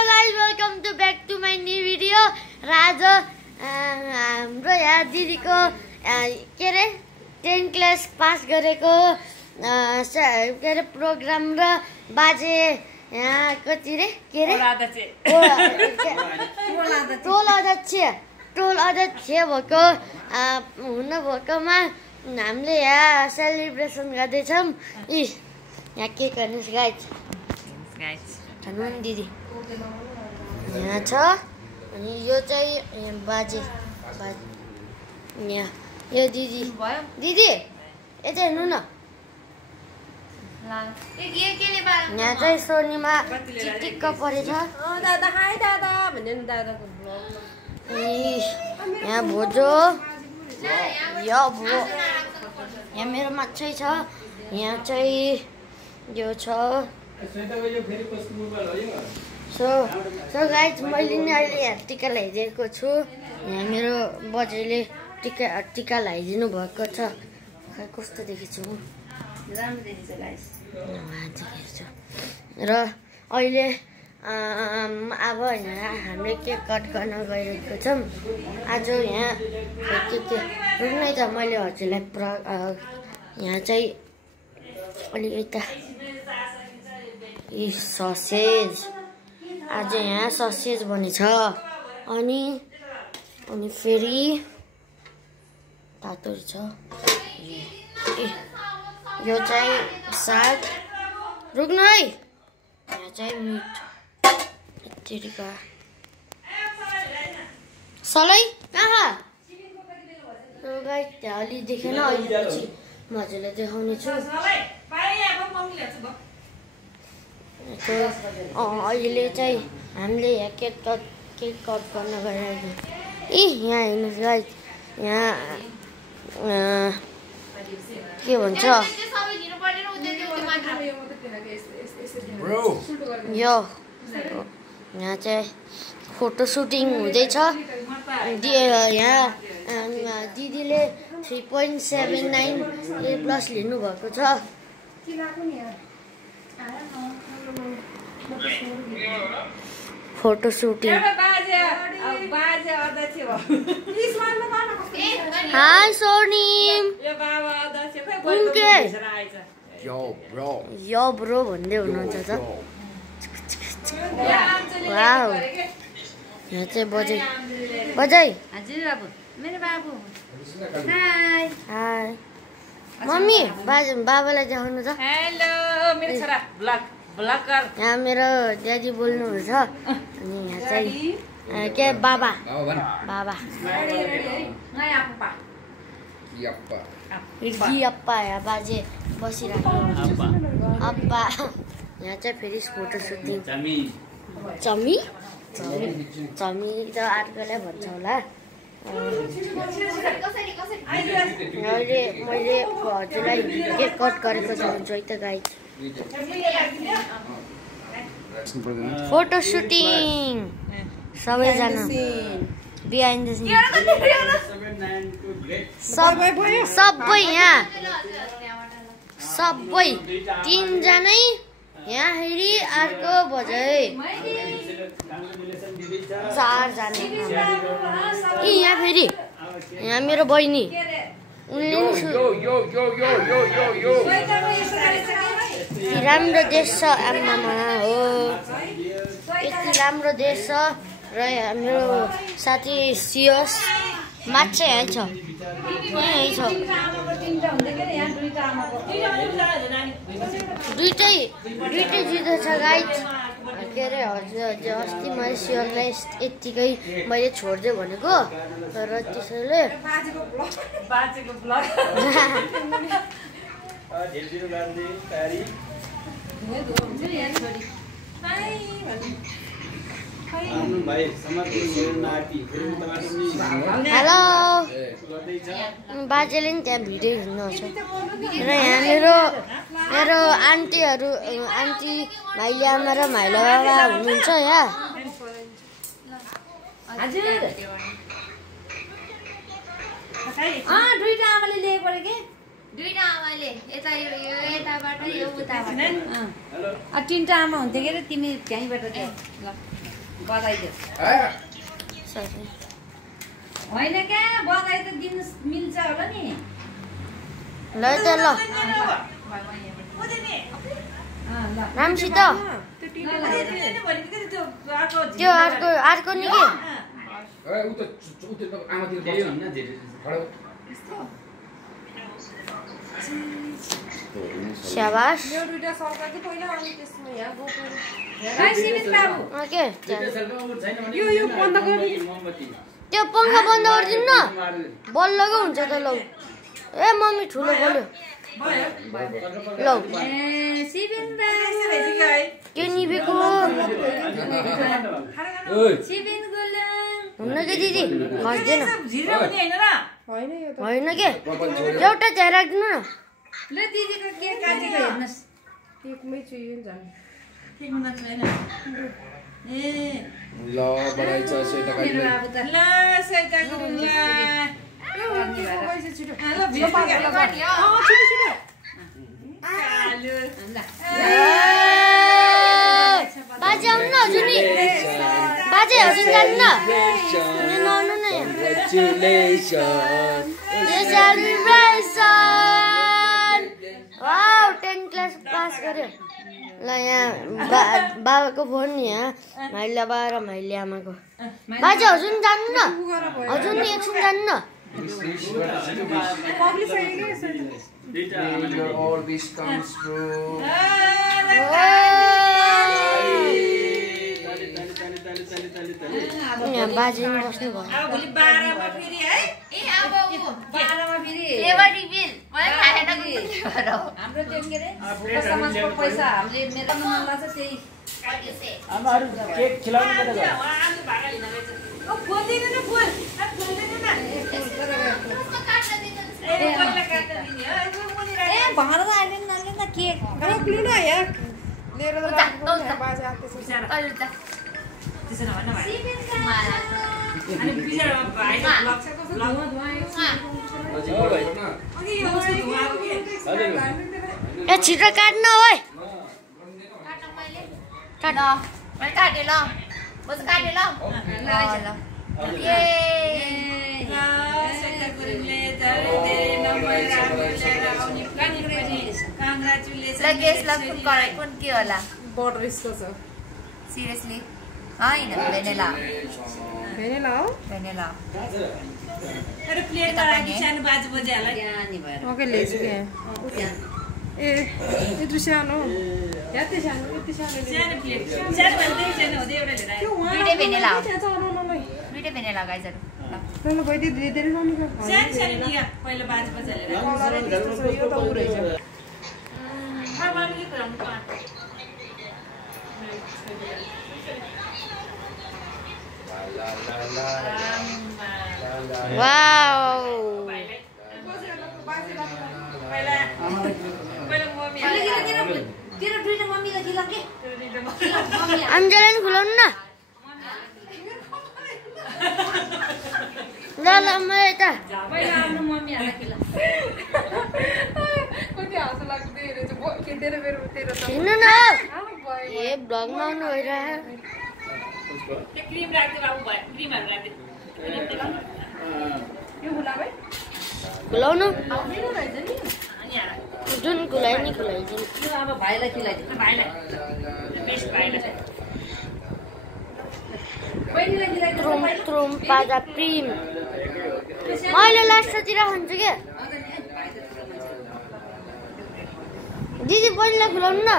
Hello guys, welcome to back to my new video. र आज हाम्रो यहाँ दिदीको के रे 10 क्लास पास गरेको के रे प्रोग्राम र बाजे यहाँ कति रे के रे टोल अध्यक्ष भएको हुन भएकोमा हामीले यहाँ सेलिब्रेसन गर्दैछौँ। यहाँ के गर्नुहोस् गाइज धन्यवाद दिदी यहाँ छ। अनि यो चाहिँ बाजे यहाँ यो दिदी यता हेर्नु न। यहाँ चाहिँ सोनीमा चिटिक्क परेछ। यहाँ भोजो यहाँ मेरो माछै छ। यहाँ चाहिँ यो छ। सो गाइज मैले नि अहिले यहाँ टिका लगाइदिएको छु। यहाँ मेरो बजेले टिका लगाइदिनु भएको छ। कस्तो देखेछु राम्रो देखेछु गाइज र अहिले अब यहाँ हामीले केक कट गर्न गइरहेको छौँ। आज यहाँ के रुक्नै त मैले हजुरलाई यहाँ चाहिँ अलि यता ससेज आज यहाँ ससेज बनेछ। अनि फेरि तातो छ। यो चाहिँ साग रुक्नु है। यहाँ चाहिँ मिट यतिका सलै कहाँ गाई त्यहाँ अलि देखेन। अहिलेपछि म हजुरलाई देखाउने छु। अहिले चाहिँ हामीले यहाँ केक कट गर्न गइरहेको। यहाँ हेर्नुहोस् गाइज यहाँ के भन्छ यो यहाँ चाहिँ फोटो सुटिङ हुँदैछ। यहाँ दिदीले 3.79 A+ लिनुभएको छ। फोटो सुटिङ हाय सोनी यो ब्रो भन्दै हुनुहुन्छ त। वाउ यहाँ चाहिँ बजै हाय मम्मी बाबालाई देखाउनु त। हेलो मेरो छोरा ब्लगर यहाँ मेरो ड्याडी बोल्नुहुन्छ। अनि यहाँ चाहिँ के बाबा अप्पा यहाँ बाजे बसिरहेको हुन्छ। अप्पा यहाँ चाहिँ फेरि फोटो सुटिङ चमी त अर्कोलाई भन्छ होला। अहिले मैले हजुरलाई केक कट गरेको छ है त गाइज। फोटो सुटिङ सबैजना बिहाइन्ड द सिन सबै यहाँ सबै 3 जनै यहाँ फेरि अर्को बजै 4 जना। यहाँ फेरि यहाँ मेरो बहिनी उनले राम्रो देश छ आमामा हो। यति राम्रो देश छ। र मेरो साथी सियोस माछा यहीँ छ। दुइटै जुदो छ गाइज। के अरे हजुर अस्ति मैले सियोसलाई यत्तिकै मैले छोडिदिएँ भनेको तर त्यसैले हेलो बाजेले नि त्यहाँ भिडियो हेर्नुहुन्छ। र यहाँ मेरो आन्टी भाइले आमा र भाइला बाबा हुनुहुन्छ यहाँ। दुईटा आमाले लिएको पऱ्यो कि दुईटा आमाले यता यो यताबाट यो उताबाट तिनवटा आमा हुन्थ्यो के तिमी त्यहीँबाट ल बधाइदेऊ होइन क्या बधाई त दिन मिल्छ होला नि ल त ल रामसित त्यो अर्को नि के स्याबास के त्यो पङ्खा बन्द गरिदिनु न बल्लको हुन्छ त लौ ए मम्मी ठुलो बोल्यो लौ के निभेको हुन्न के दिदी खस्दैन होइन के एउटा चाहिँ राखिदिनु न ल दिदीको केक काटेको हेर्नुहोस् केकमै चुइयो नि झन् केकमा छैन ए ल बधाई छ सेता मेरो गाईलाई अब त ल सेताको ल छिटो ल भिडियो काल्यो छिटो छिटो काल्यो बाजे आउनु न हजुर नि बाजे हजुर जानु न आउनु न सेलिब्रेसन वाउ 10 क्लास पास गर्यो ल यहाँ बाबाको फोन नि यहाँ माइला बा र माइली आमाको बाजे हजुर नि जानु न हजुर नि एकछिन जानु न all this comes through यहाँ बाजे नि बस्नु भयो अब भोलि 12 मा फेरि है ए अब 12 मा फेरि फ्लेभर रिभिल मलाई थाहा छैन कुन फ्लेभर हो हाम्रो त्यो के रे समाजको पैसा हामीले मेरो मनलाई चाहिँ त्यही आमाहरु केक खिलाउनु पर्छ आलु भागा लिन गएछ ओ खोल्दैन न फुल खोल्दैन न कस्तो काट्न दिनुहुन्छ ए पहिला काट्न दिने हो यसो मुनि ए भएर आइले न केक रोक्नु न यहाँ लिएर त राख्नु बाजे आएको छ कहिले त त्यसो नभन भाइ माला अनि पिछाडमा भाइले ब्लक छ कस्तो धुवा धुवा हजुर हो भाइ अघि यो कस्तो धुवा आयो के हजुर ए छिटो काट्न ओइ काट्न मैले काट मैले काटे ल बस काटे ल ल ए Congratulations. ल गेस ल कुन के होला बटर स्को छ सिरियसली हैन भेनिला भेनिला हो भेनिला अरे प्लेटमा राखी सानो बाजे बजेहरूलाई त्यहाँ नि भएर ओके लेज के ए यत्रो सानो यति सानो सानो प्लेट सानो भन्दै सानो हुँदै एउटा लिएर आयो दुईटै भेनिला हो त्यहाँ चलाउन ल दुईटै भेनिला गाइजहरु ल गइदे धेरै धेरै लानु सानो सानो दिया पहिला बाजे बजेहरूले कलरै त्यस्तो छ यो त उ रहेछ खाबाले खुवाउनु पर्छ वाउ पहिला मम्मी तेरो दुईटा मम्मीलाई दिला के आम्जालाई नि खुलाउनु न ल ल म यता पहिला आफ्नो मम्मीहरूलाई खिला कति हाँसो लाग्दै रहेछ के तेरो मेरो तेरो त हिँड्नु न ए भ्लगमा आउनु भइरहेको त्यो क्रिम राख्दै बाबु भयो क्रिमहरू राख्दै यो गुलाब है खुलाउनु आउँदैन रहेछ नि अनि यहाँ जुन खुलाइ नि खुलाइदिनु यो अब भाइलाई खिलाइदिनु भाइलाई बेस्ट भाइलाई बहिनीलाई खिलाइदिनु त्रुम त्रुम पाजा प्रिम मैले लास्टतिर खान्छु के दिदी बहिनीलाई खुलाउनु न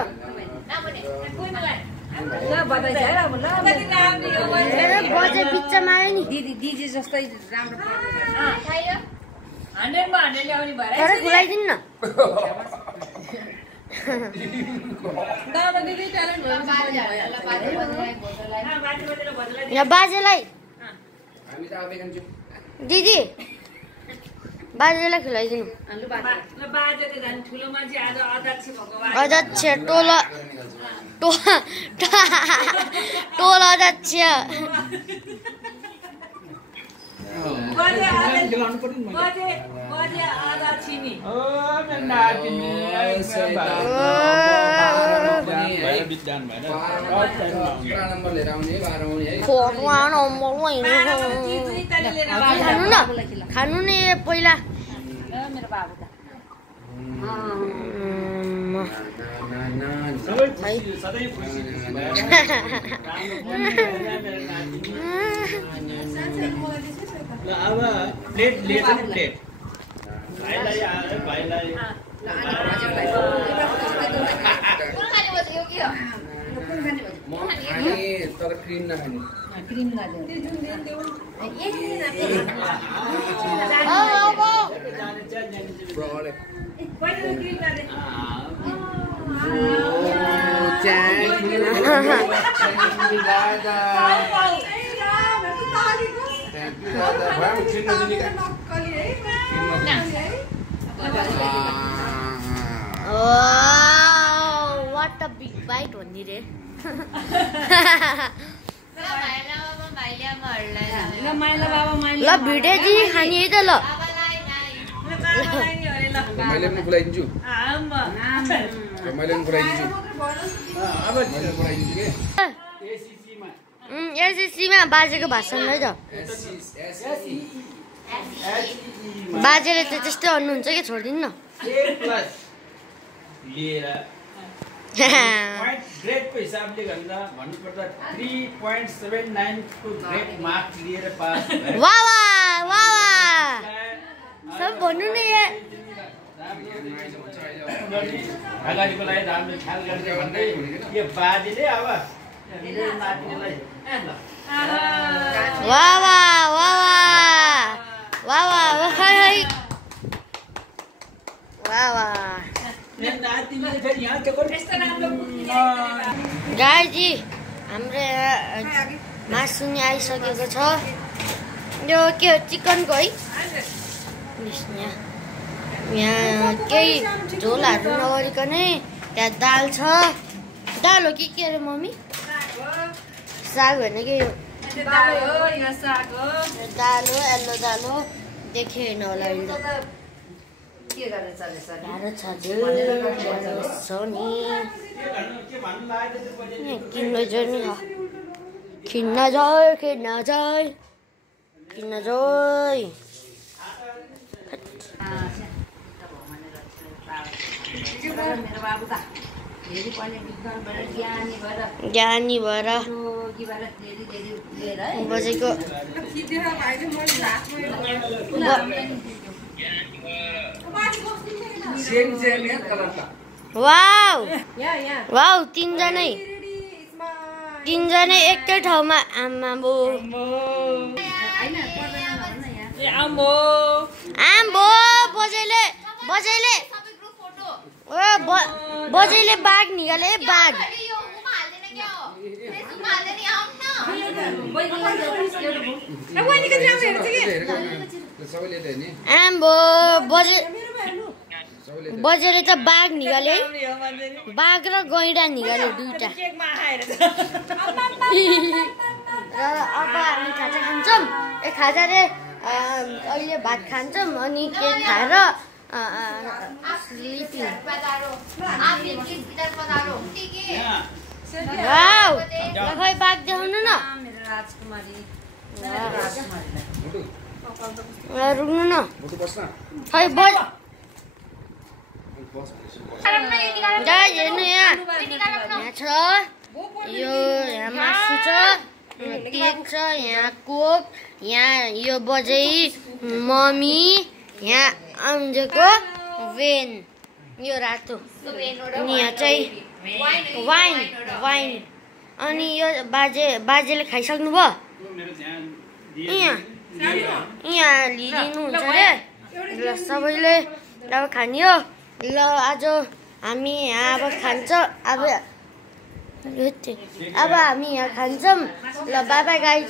ल बधाई छ है अब ल बजे बिचमा आयो नि दिदी दिदी जस्तै राम्रो खायो 100 मा 100 ल्याउने भएर तर खुलाइदिनु न दादा दिदी ट्यालेन्ट ल बाजे बजाइ बोतललाई बाजे बजेले बजेलाई यहाँ बाजेलाई हामी त आफै खान्छौँ दिदी बाजेलाई खुलाइदिनु लु बाजे ल बाजे त झन् ठुलो मान्छे आज अध्यक्ष भएको भए अध्यक्ष टोल अध्यक्ष बजे आधा छिमी खानु नि पहिला मेरो बाबु त अब प्लेट लिएछ नि प्लेट भाइलाई आयो भाइलाई तर क्रिम नखाने क्रिम नदिनु what a big bite भन्ने रे ल भिडियोजी खाने है त ल मैले पनि खुलाइदिन्छु मैले पनि खुलाइदिन्छु एसएससीमा बाजेको भाषण है त बाजेले त त्यस्तै भन्नुहुन्छ कि छोडिदिनु न लिएर ग्रेडको हिसाबले गर्दा भन्नुपर्दा 3.79 को ग्रेड मार्क्स लिएर पास वाह वाह सब भन्नु न यार अगाडिको लागि राम्रो ख्याल गर्ने भन्दै यो बाजेले अब मेरो नातिलाई वाह गाईजी हाम्रो मासु नि आइसकेको छ यो के हो चिकनको है यहाँ केही झोलहरू नगरिकनै त्यहाँ दाल छ दाल हो कि के अरे मम्मी साग होइन कि दाल हो यल्लो दाल हो देखेँ होइन होला खिन्न जोय ज्ञानी भएर बजेको वाउ तीनजनै एकै ठाउँमा आम्बो बजैले बाघ निकाले बाघ आम्बो बजेले त बाघ निकाले बाघ र गैँडा निकाले दुईटा र अब हामी खाजा खान्छौँ खाजा रे अहिले भात खान्छौँ अनि केक खाएर स्लिपिङ वाउ खै बाघ देखाउनु न रुक्नु न खै हेर्नु यहाँ छ यो यहाँ मासु छ केक छ यहाँ कोक यहाँ यो बजै मम्मी यहाँ अन्जेको वेन यो रातो अनि यहाँ चाहिँ वाइन अनि यो बाजेले खाइसक्नु भयो यहाँ लिइदिनुहुन्छ अरे ल सबैले अब खानियो ल आज हामी यहाँ अब खान्छ अब हामी यहाँ खान्छौँ ल बाई बाई गाइज